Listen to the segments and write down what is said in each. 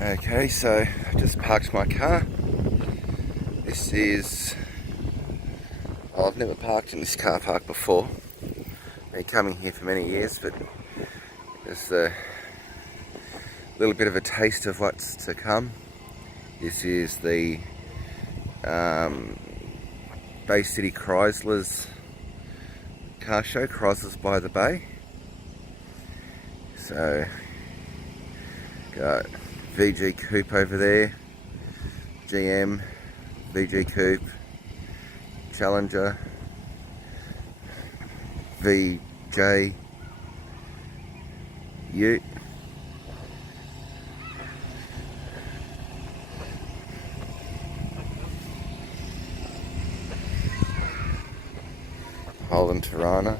Okay, so I just parked my car. This is, well, I've never parked in this car park before. Been coming here for many years, but there's a little bit of a taste of what's to come. This is the Bay City Chrysler's car show, Chrysler's by the Bay. So, got VG Coupe over there, GM, VG Coupe, Challenger, VJ Ute, Holland Tirana,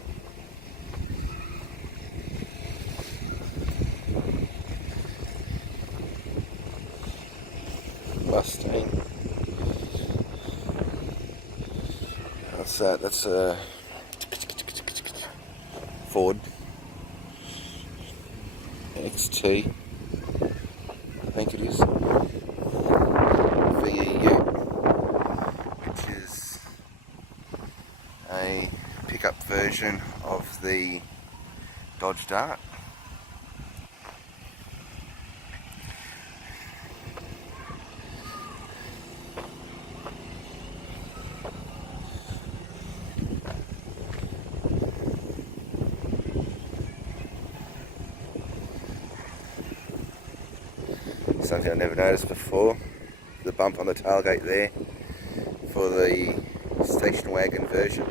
Mustang. What's that? That's a Ford XT, I think it is. VEU, which is a pickup version of the Dodge Dart. Something I never noticed before, the bump on the tailgate there for the station wagon version.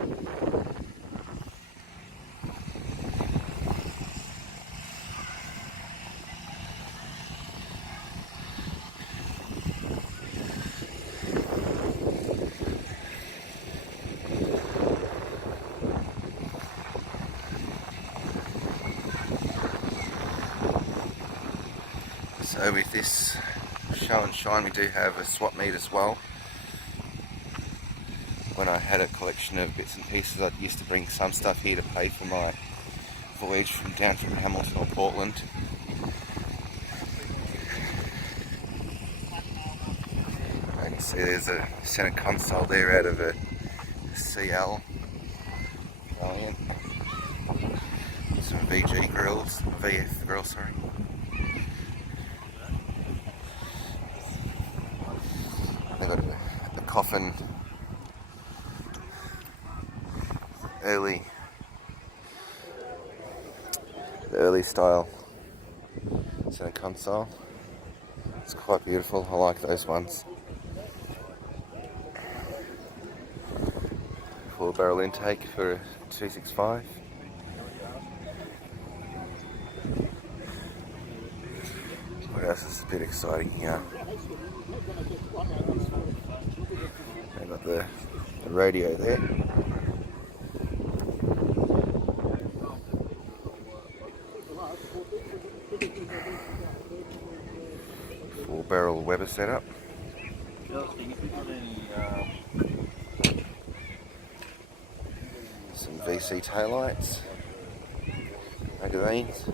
So with this show and shine, we do have a swap meet as well. When I had a collection of bits and pieces, I used to bring some stuff here to pay for my voyage down from Hamilton or Portland. You can see there's a center console there out of a CL. Brilliant. Some VG grills, VF grills, sorry. They've got a coffin, the early style center console. It's quite beautiful. I like those ones. 4-barrel intake for a 265. What else is a bit exciting here? They've got the radio there. Four-barrel Weber setup. Some VC taillights. Magazines.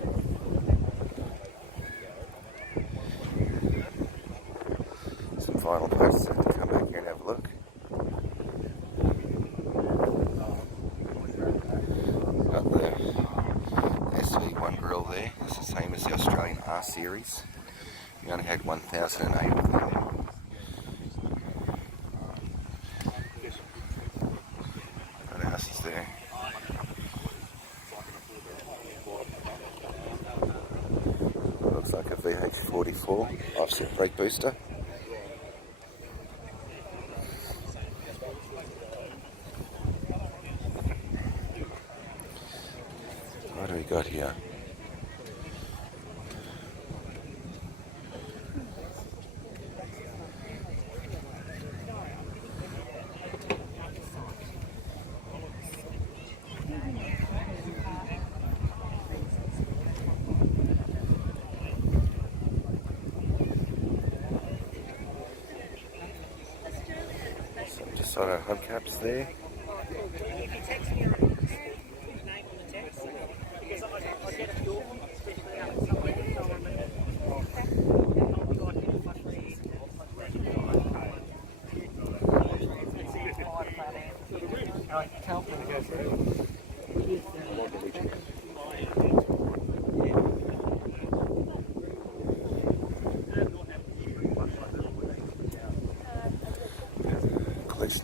Some vinyl posters. To come back here and have a look. Got the SV1 grill there. It's the same as the Australian R series. We only had 1,008 of them. What else is there? Looks like a VH44 offset brake booster. What do we got here? Some just on our hubcaps there.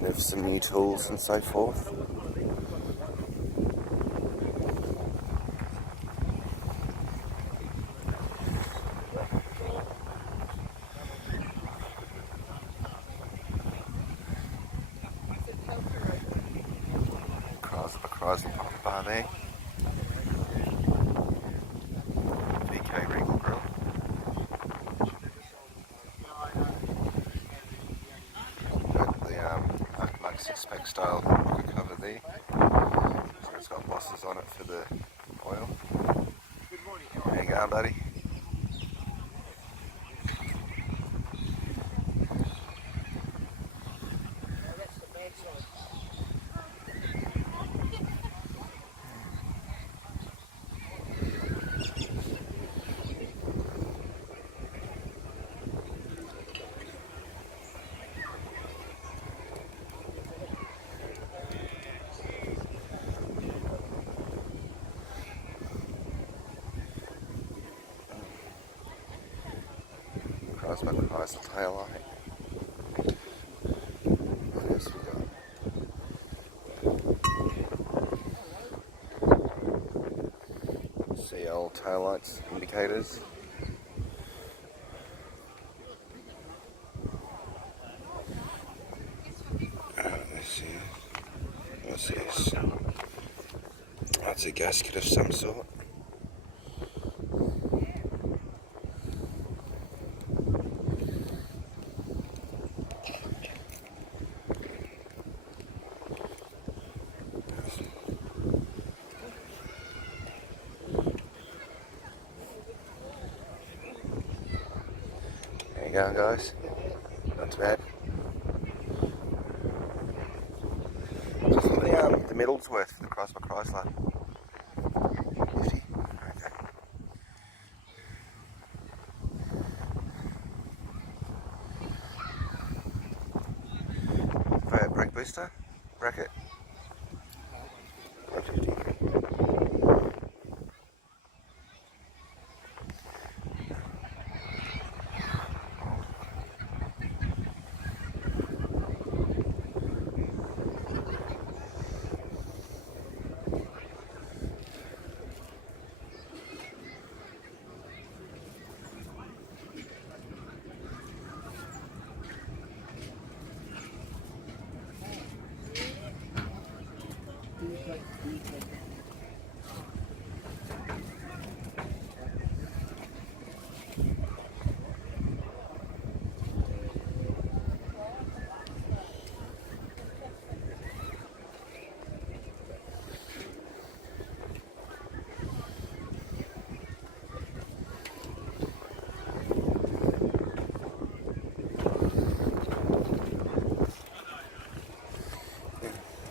demonstration of some new tools and so forth. Chrysler pop bar there. VK Regal Grill. Got the Mug 6-pack style rocker cover there. So it's got bosses on it for the oil. How you going, buddy? Chrysler tail light. What else we got? CL tail lights, indicators. What's this? That's a gasket of some sort. There you go, guys. Not too bad. Just the medal's worth for the Chrysler. 50. Okay. Fire brake booster. Bracket. 150.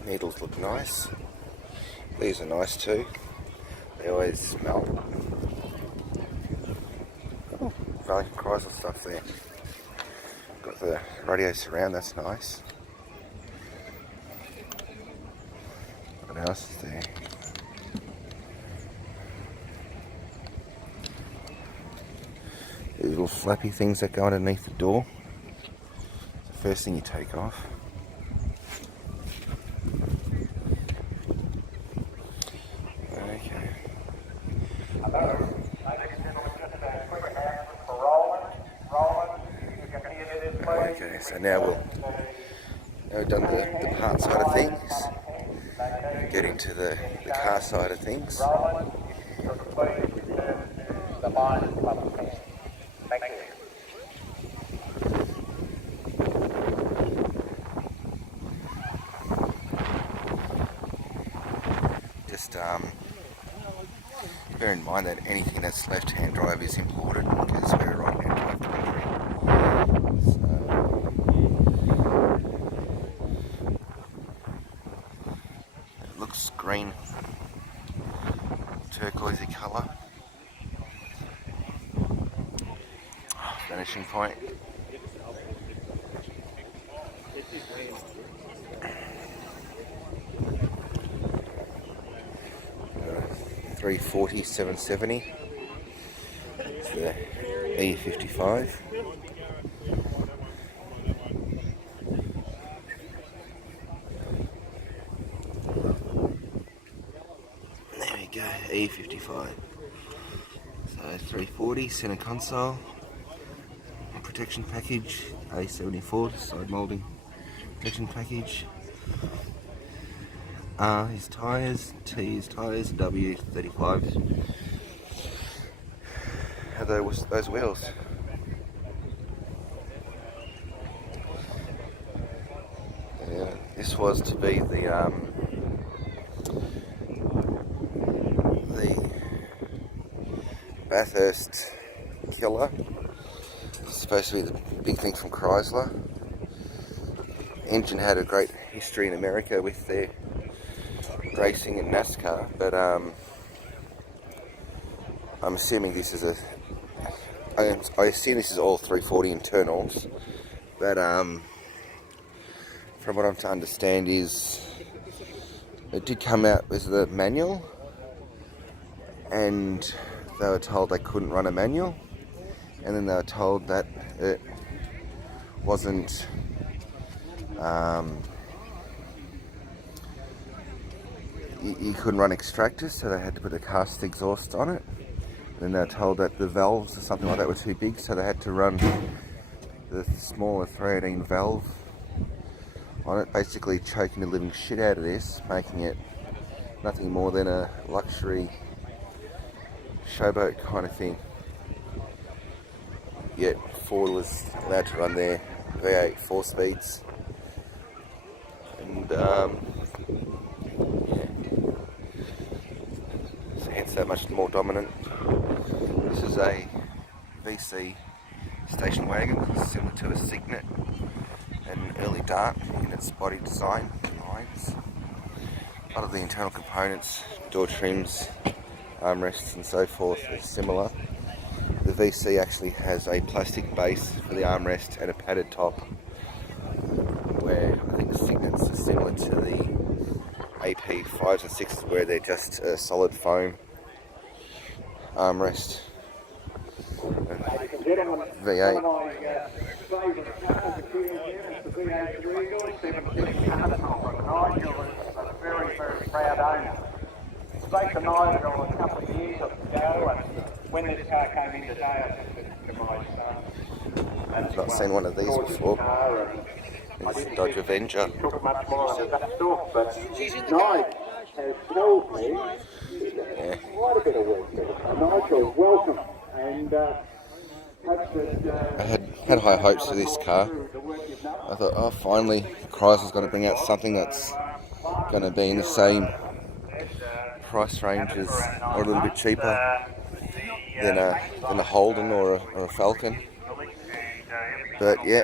Needles look nice. These are nice too. They always smell. Oh, Valiant Chrysler stuff there. Got the radio surround, that's nice. What else is there? These little flappy things that go underneath the door. It's the first thing you take off. Okay, so now we've done the part side of things, get into the car side of things. Just bear in mind that anything that's left-hand drive is imported because we're right-hand drive country. It looks green, turquoisey colour. Finishing point. $340, $770. It's the E55. certified. So 340 center console, protection package, A74 side moulding protection package. R is tyres, T is tyres, W 35s. How those wheels? Yeah, this was to be the Bathurst killer. It's supposed to be the big thing from Chrysler. Engine had a great history in America with their racing and NASCAR, but I'm assuming this is I assume this is all 340 internals, but from what I'm to understand is it did come out with the manual, and they were told they couldn't run a manual, and then they were told that it wasn't you couldn't run extractors, so they had to put a cast exhaust on it. And then they were told that the valves or something like that were too big, so they had to run the smaller 318 valve on it, basically choking the living shit out of this, making it nothing more than a luxury showboat kind of thing. Yet Ford was allowed to run their V8 4 speeds, and yeah, so hence that much more dominant. This is a VC station wagon, similar to a Signet, and early Dart in its body design lines. A lot of the internal components, door trims, armrests and so forth are similar. The VC actually has a plastic base for the armrest and a padded top, where I think the Signets are similar to the AP 5s and 6s, where they're just a solid foam armrest. V8. Very, very proud owner. Spoke to Nigel a couple of years ago, and when this car came in today, I said to my son, I've not seen one of these before. It's a Dodge Avenger. took much more than that stuff, but Nigel has told me quite a bit of work there. Nigel, welcome, and I had high hopes for this car. I thought, oh, finally, Chrysler's going to bring out something that's going to be in the same price ranges or a little bit cheaper than a Holden or a Falcon. But yeah,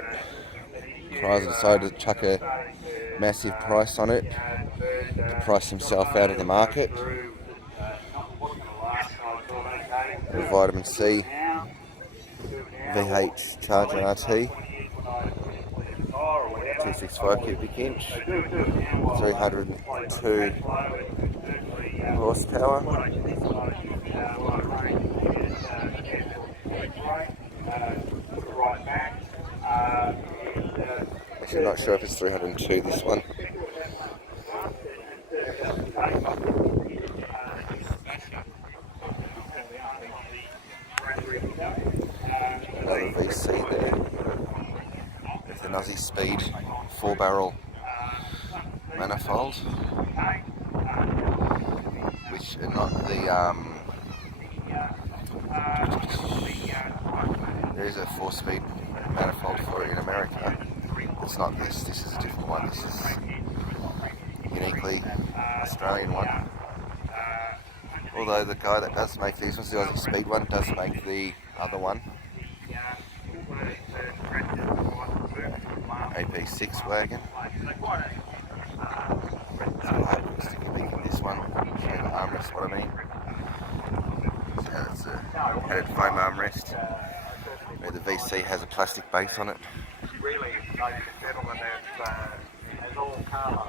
Chrysler decided to chuck a massive price on it to price himself out of the market. The Vitamin C V8 Charger RT, 265 cubic inch, 302 horsepower. Actually, I'm not sure if it's 302 this one. Another VC there with an Aussie Speed 4-barrel manifold, which are not the there is a 4-speed manifold for it in America. It's not this. This is a different one. This is uniquely Australian one. Although the guy that does make these ones, the Aussie Speed one, does make the other one. AP6 wagon. So I'll have a sticky beak in this one. Show the armrest what I mean. So it's a padded foam armrest, where the VC has a plastic base on it. really, ladies and gentlemen, as all cars,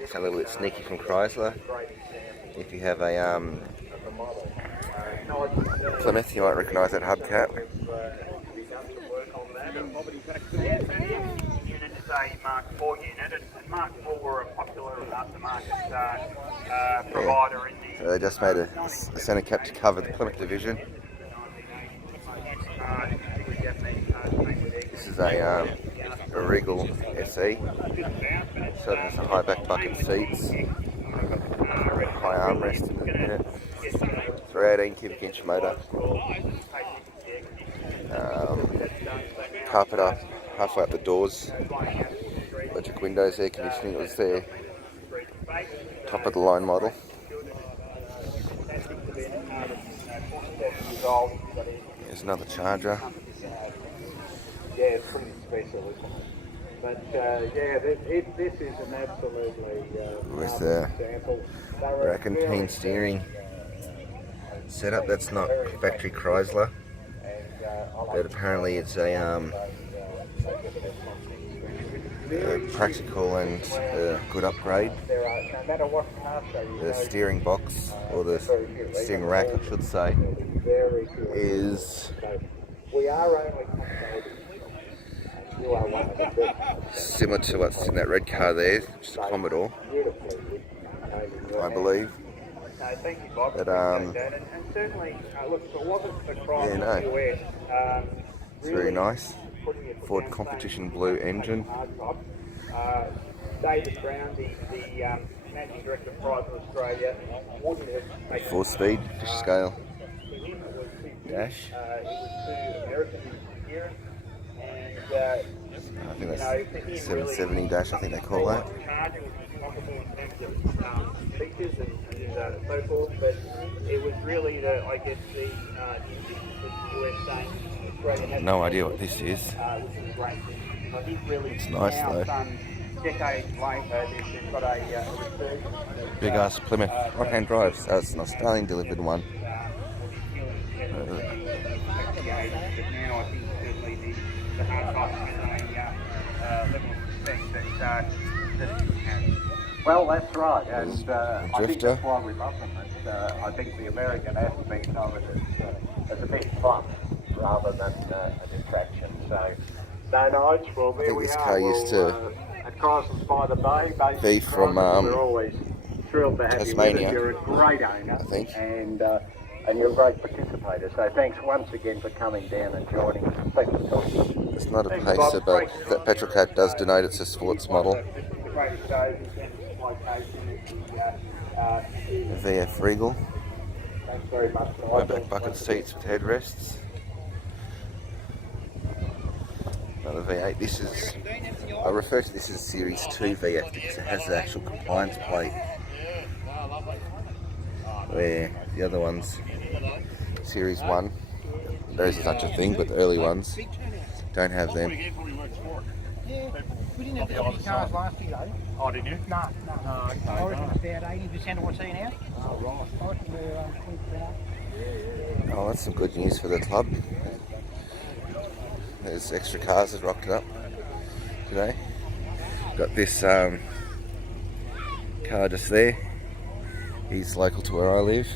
It's a little bit sneaky from Chrysler. If you have a Plymouth, you might recognise that hubcap. a Mark IV unit, and Mark IV were a popular aftermarket provider in the... So they just made a centre cap to cover the Plymouth division. This is a Regal SE. So there's a high back bucket seats, high armrest in it, 318 cubic inch motor, carpet up halfway up the doors, electric windows, air conditioning. It was their top of the line model. There's another Charger. Yeah, it's pretty special, isn't it? But yeah, this is an absolutely With the example. Rack-and-Peen steering setup. That's not factory Chrysler, but apparently it's a practical and good upgrade. The steering box, or the steering rack I should say, is similar to what's in that red car there, which is a Commodore, I believe. But yeah, no, it's very nice. Ford Competition Blue engine. David Brown, the managing director of Chrysler Australia, 4-speed fish scale dash. I think that's 770 dash, I think they call that. Features and so forth, but it was really I guess the US saying Australia has No idea what this is. which is a great thing. I think really It's nice though. Decades later, they've got a resurgence. Big ass Plymouth right-hand drive, so it's an Australian delivered one. Well, that's right, and I think Drifter. that's why we love them. I think the American aspect of it is a bit fun rather than a distraction. So, no nights. Well, there we this are. car used to at Chrysler by the Bay. be from we're always thrilled to have Tasmania, you with us. You're a great owner, I think. and you're a great participator. So thanks once again for coming down and joining us. Thanks for talking. It's not a Pacer, but that Petrolcat does denote it's a sports model. The VF Regal. Thanks very much. High back bucket seats with headrests. Another V8. This is, I refer to this as Series 2 VF because it has the actual compliance plate, where the other ones, Series 1, there is such a thing, but the early ones don't have them. Yeah, we didn't have the cars last year though. Oh, didn't you? No. I reckon it's about 80% of what's here now. Oh, right. I reckon we're 20%. Oh, that's some good news for the club. There's extra cars that rocked it up today. Got this car just there. He's local to where I live.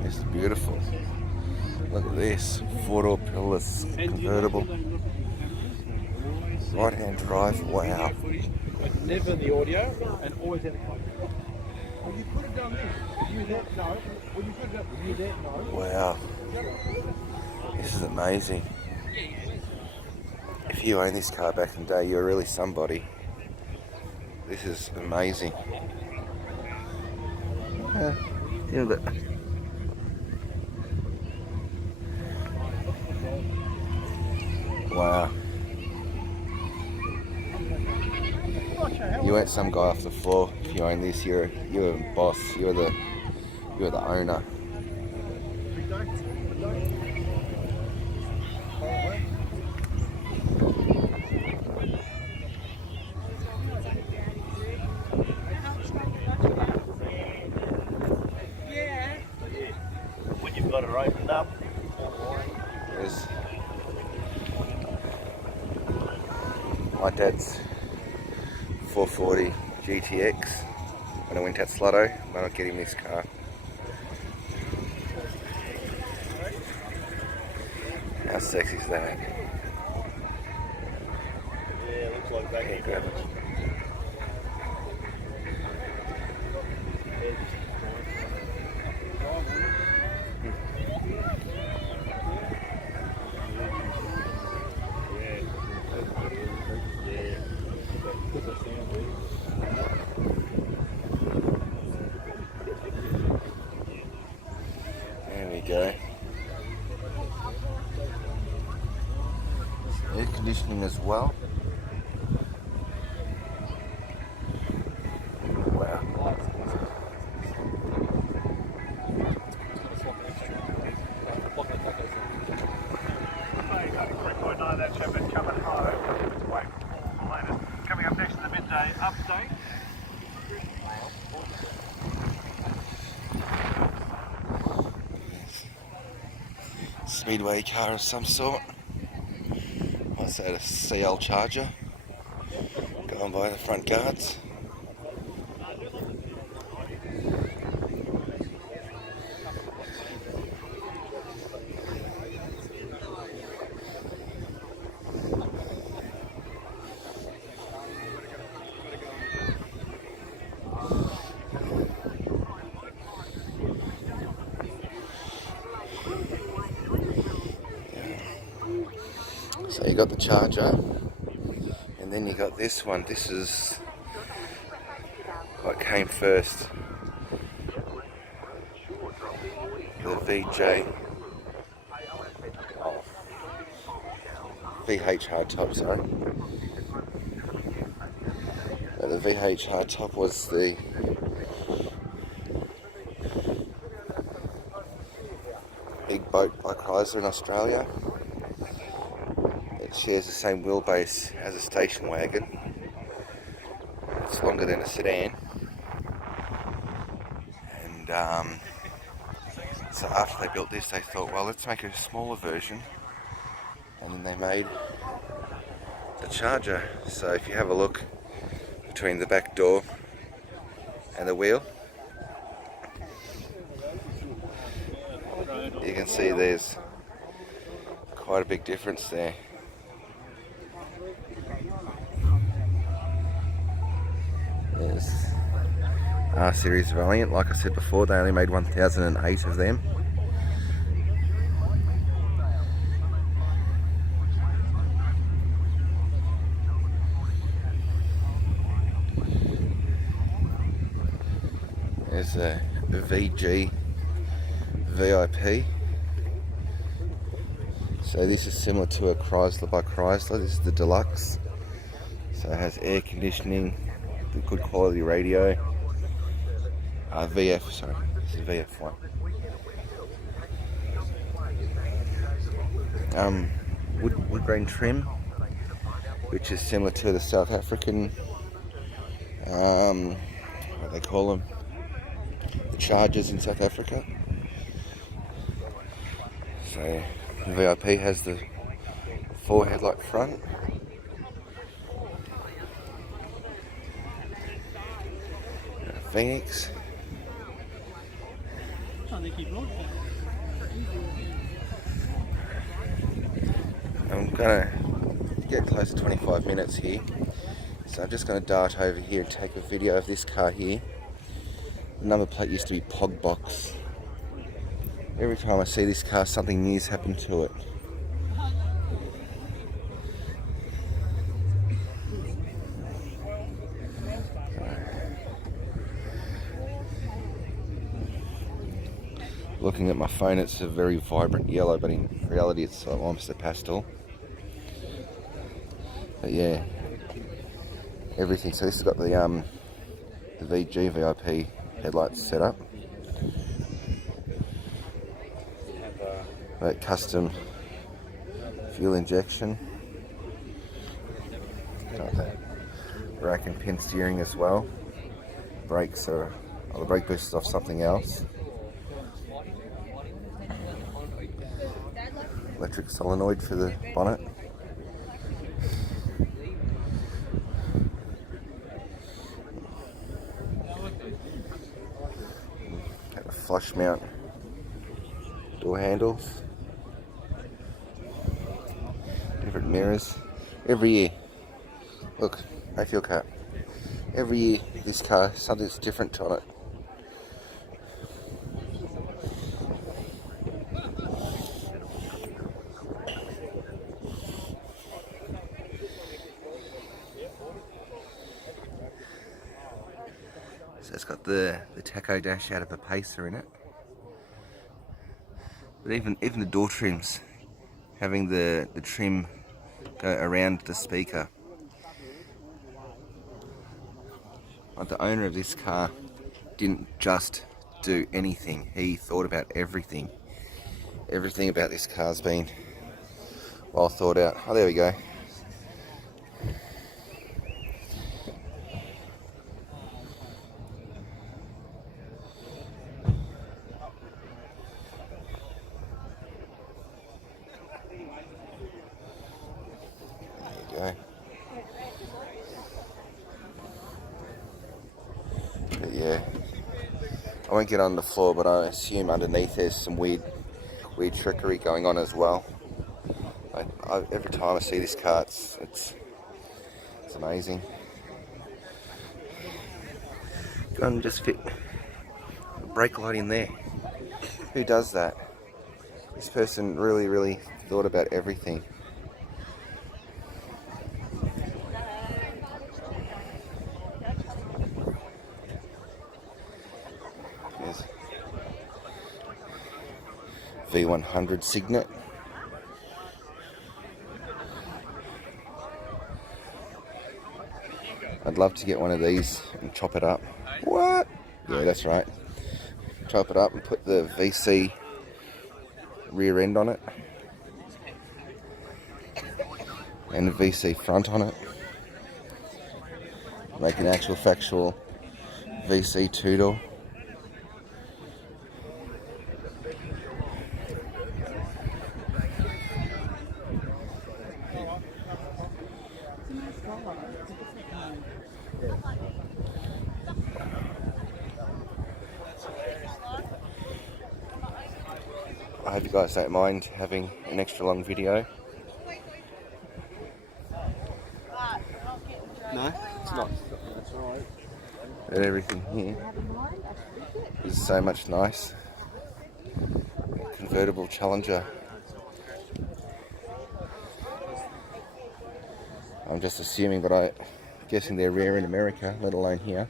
This is beautiful. Look at this. 4-door pillarless convertible. Right hand drive. Wow. Never the audio and always at the front. Well, you could have done this. You that no. Well, you could have done you that no. Wow. This is amazing. If you own this car back in the day, you're really somebody. This is amazing. Yeah, but wow. You ain't some guy off the floor. If you own this, you're a boss. You're the owner. When you've got it opened up. There's my dad's 440 GTX when I went at Slotto, but I'll get him this car. How sexy is that? Yeah, looks like that. Can't grab it. There we go. Air conditioning as well. Wow. Coming up next to the midday update. Speedway car of some sort. What's that, a CL Charger? Going by the front guards. So you got the Charger, and then you got this one. This is what came first. The VJ. Oh. VH hardtop, sorry. The VH hardtop was the big boat by Chrysler in Australia. It shares the same wheelbase as a station wagon. It's longer than a sedan. And so after they built this, they thought, well, let's make a smaller version. And then they made the Charger. So if you have a look between the back door and the wheel, you can see there's quite a big difference there. There's R-Series Valiant. Like I said before, they only made 1,008 of them. There's a VG VIP. So this is similar to a Chrysler by Chrysler. This is the Deluxe. So it has air conditioning, good quality radio. VF, sorry, this is VF1. Wood grain trim, which is similar to the South African, what they call them, the Chargers in South Africa. So the VIP has the 4 headlight front. Phoenix. I'm gonna get close to 25 minutes here, so I'm just gonna dart over here and take a video of this car here. The number plate used to be Pogbox. Every time I see this car, something new's happened to it. Looking at my phone, it's a very vibrant yellow, but in reality it's almost a pastel. But yeah, everything. So this has got the VG VIP headlights set up. That custom fuel injection. Got that rack and pin steering as well. Brakes are, the brake boost is off something else. Electric solenoid for the bonnet. Got a flush mount door handles. mirrors. Every year, look, no fuel cap. Every year, this car, something's different on it. So it's got the tacho dash out of a Pacer in it. But even the door trims, having the trim go around the speaker. Like the owner of this car didn't just do anything, he thought about everything. Everything about this car's been well thought out. Oh, there we go. There you go. But yeah, I won't get on the floor, but I assume underneath there's some weird trickery going on as well. Every time I see this car, it's amazing. Go and just fit a brake light in there. Who does that? This person really thought about everything. There's V100 Signet. I'd love to get one of these and chop it up. What? Yeah, that's right. Chop it up and put the VC rear end on it. And the VC front on it. Make an actual factual VC two-door. I hope you guys don't mind having an extra long video. No, it's not. That's alright. But everything here is so much nice. Convertible Challenger. I'm just assuming, but I'm guessing they're rare in America, let alone here.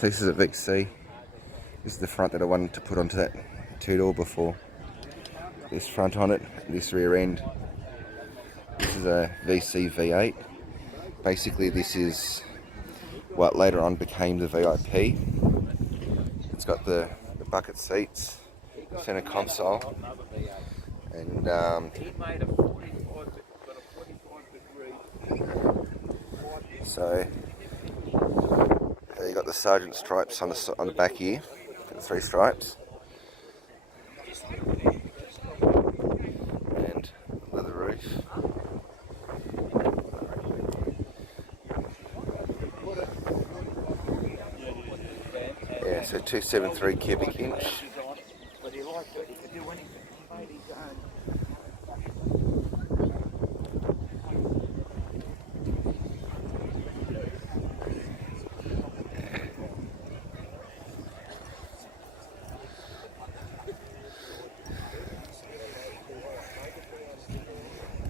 This is a VC. This is the front that I wanted to put onto that two-door before. This front on it, this rear end. This is a VC V8. Basically this is what later on became the VIP. It's got the bucket seats, center console, and so you got the sergeant stripes on the back here. 3 stripes and leather roof. Yeah, so 273 cubic inch.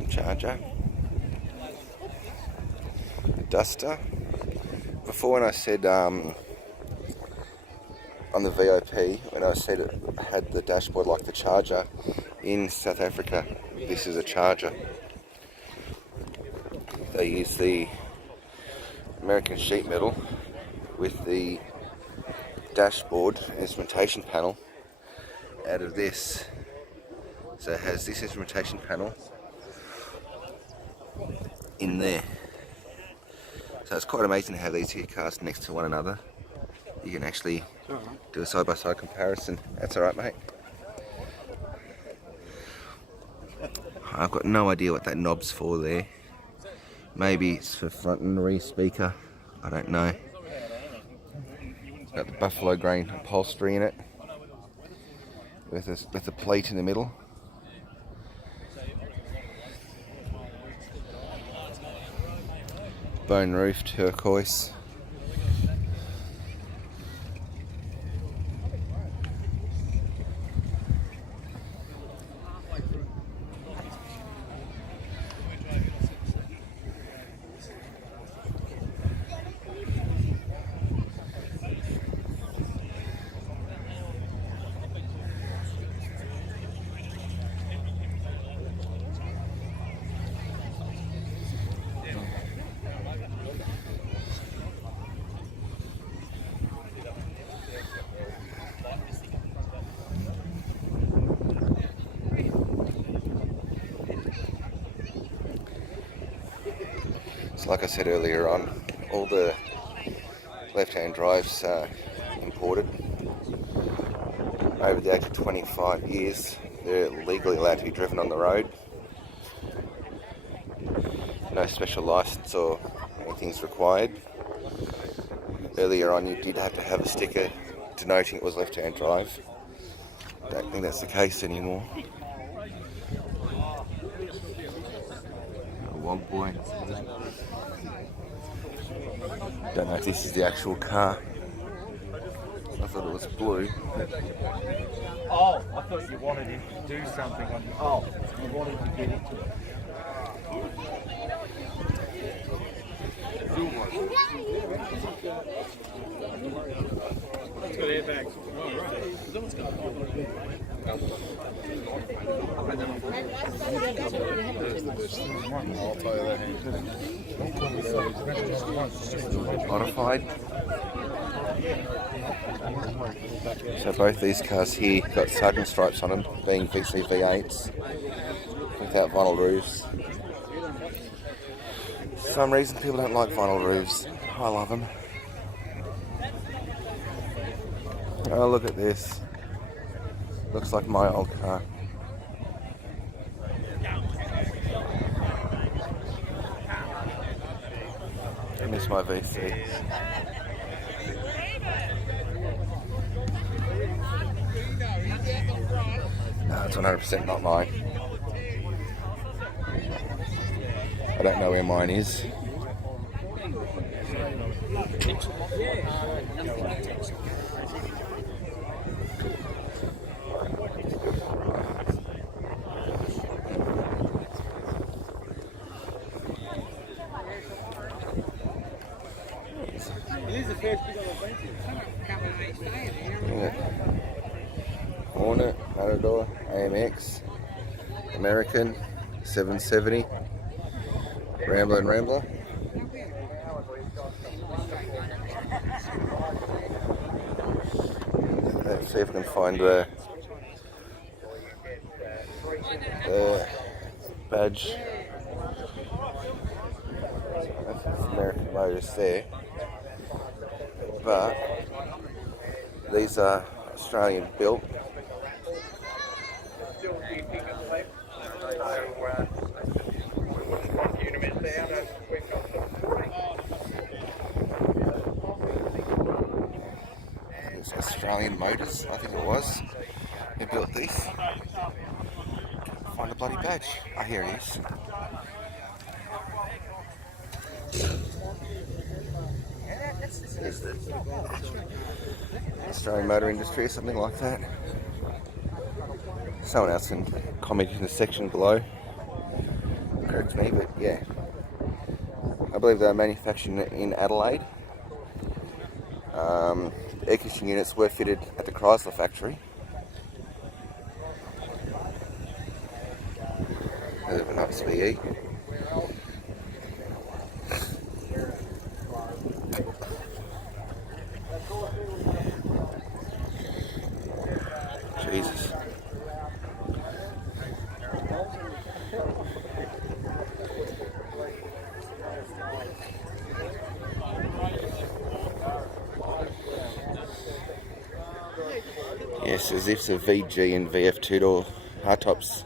Charger, the Duster. Before when I said on the VIP, when I said it had the dashboard like the Charger, in South Africa this is a Charger. They use the American sheet metal with the dashboard instrumentation panel out of this. So it has this instrumentation panel in there. So it's quite amazing to have these two cars next to one another. You can actually do a side-by-side comparison. That's alright, mate. I've got no idea what that knob's for there. Maybe it's for front and rear speaker. I don't know. It's got the buffalo grain upholstery in it with a plate in the middle. bone roof, turquoise. So like I said earlier on, all the left-hand drives are imported. Over the age of 25 years, they're legally allowed to be driven on the road. No special license or anything's required. Earlier on, you did have to have a sticker denoting it was left-hand drive. Don't think that's the case anymore. A wog boy. Don't know if this is the actual car. I thought it was blue. Oh, I thought you wanted him to do something on you. Oh, you wanted to get into it. It's got airbags. Oh, right. That one's got I'll tell you that. Modified. So both these cars here got sergeant stripes on them, being VC V8s without vinyl roofs. For some reason people don't like vinyl roofs. I love them. Oh, look at this. Looks like my old car. I miss my VC. No, it's 100% not mine. I don't know where mine is. Yeah. Hornet, Matador, AMX, American, 770, Rambler and Rambler. Let's see if we can find the badge. That's American Motors there. But these are Australian built. It's Australian Motors, I think it was. Who built these? Find a bloody badge. Oh, here it is. Is the Australian motor industry or something like that? Someone else can comment in the section below. Correct me, but yeah. I believe they are manufactured in Adelaide. The air conditioning units were fitted at the Chrysler factory. Bit of a nice VE. Jesus. Yes, as if it's a VG and VF two-door hardtops.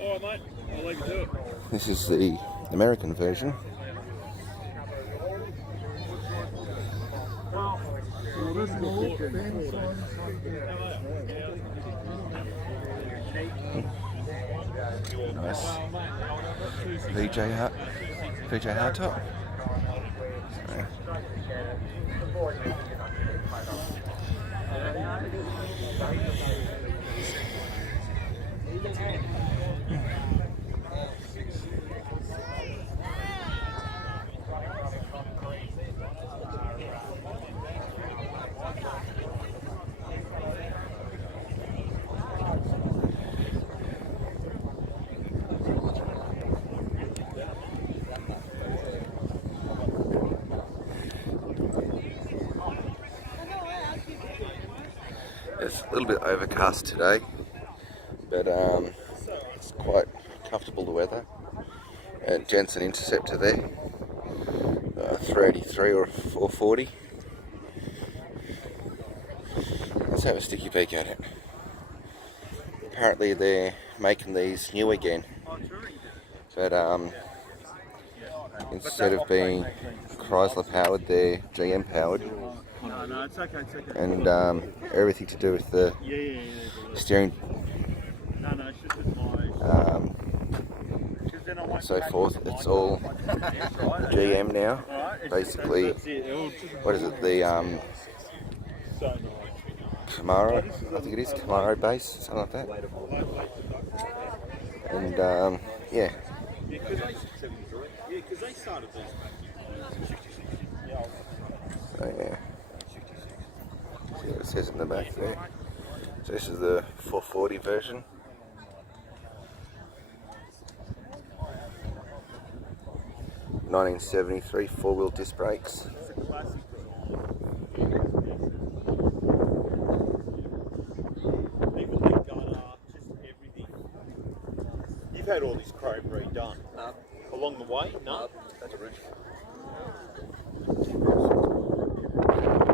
Alright, mate. I'll leave you to it. This is the American version. Nice VJ hardtop. Yeah. It's a little bit overcast today, but it's quite comfortable, the weather. Jensen Interceptor there, 383 or 440. Let's have a sticky peek at it. Apparently they're making these new again, but instead of being Chrysler powered, they're GM powered. No, it's okay, it's okay. And everything to do with the steering No, it's just with my... and so forth. It's all GM now. Basically, what is it? The Camaro, I think it is Camaro base, something like that. And yeah. Because they started these back in 66. So yeah. See what it says in the back there. So this is the 440 version. (1973) four-wheel disc brakes. You've had all this chrome redone. No. Along the way? No. That's original.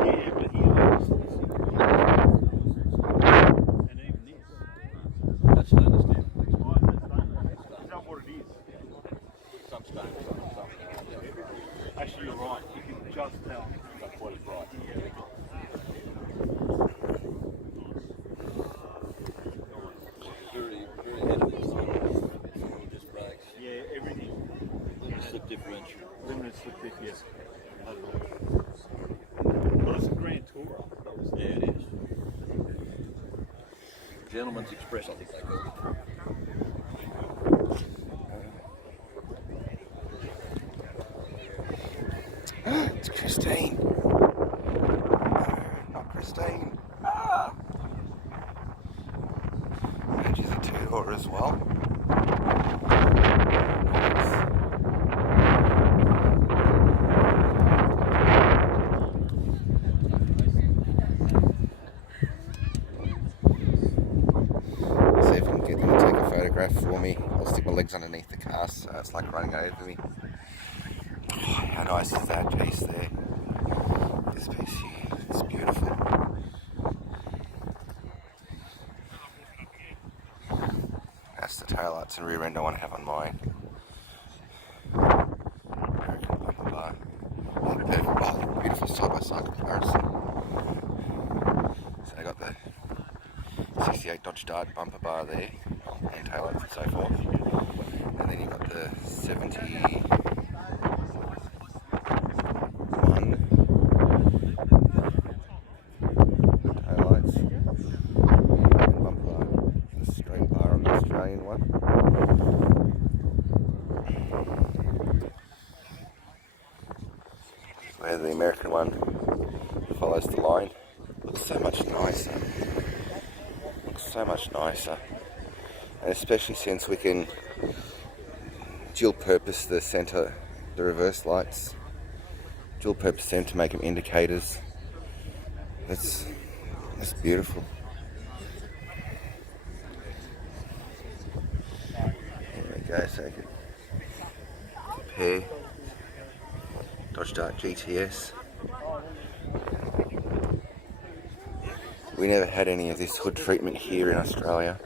Yeah, but and even this. That's stainless steel. Why is that stainless? Is that what it is? Some stainless, some. Actually, you're right. You can just tell that's what it's right. Very ahead of this. Yeah, everything. Limited slip differential. Limited slip differential. Well, it's a Grand Tourer. Yeah, it is. Gentleman's Express, I think they call it. It's Christine. No, not Christine. Ah. And she's a two-door as well. See if I can get them to take a photograph for me. I'll stick my legs underneath the car so it's like running over me. Oh, how nice is that piece there? This piece here, it's beautiful. That's the taillights and rear end I want to have on mine. American bumper bar. Perfect. Oh, beautiful side-by-side comparison. So I got the 68 Dodge Dart bumper bar there, and taillights and so forth. And then you've got the 71 taillights and bumper bar. The straight bar on the Australian one. Where the American one follows the line. Looks so much nicer. So much nicer, and especially since we can dual purpose the centre, the reverse lights, dual purpose them to make them indicators. That's beautiful. There we go, so I can compare Dodge Dart GTS. We never had any of this hood treatment here in Australia.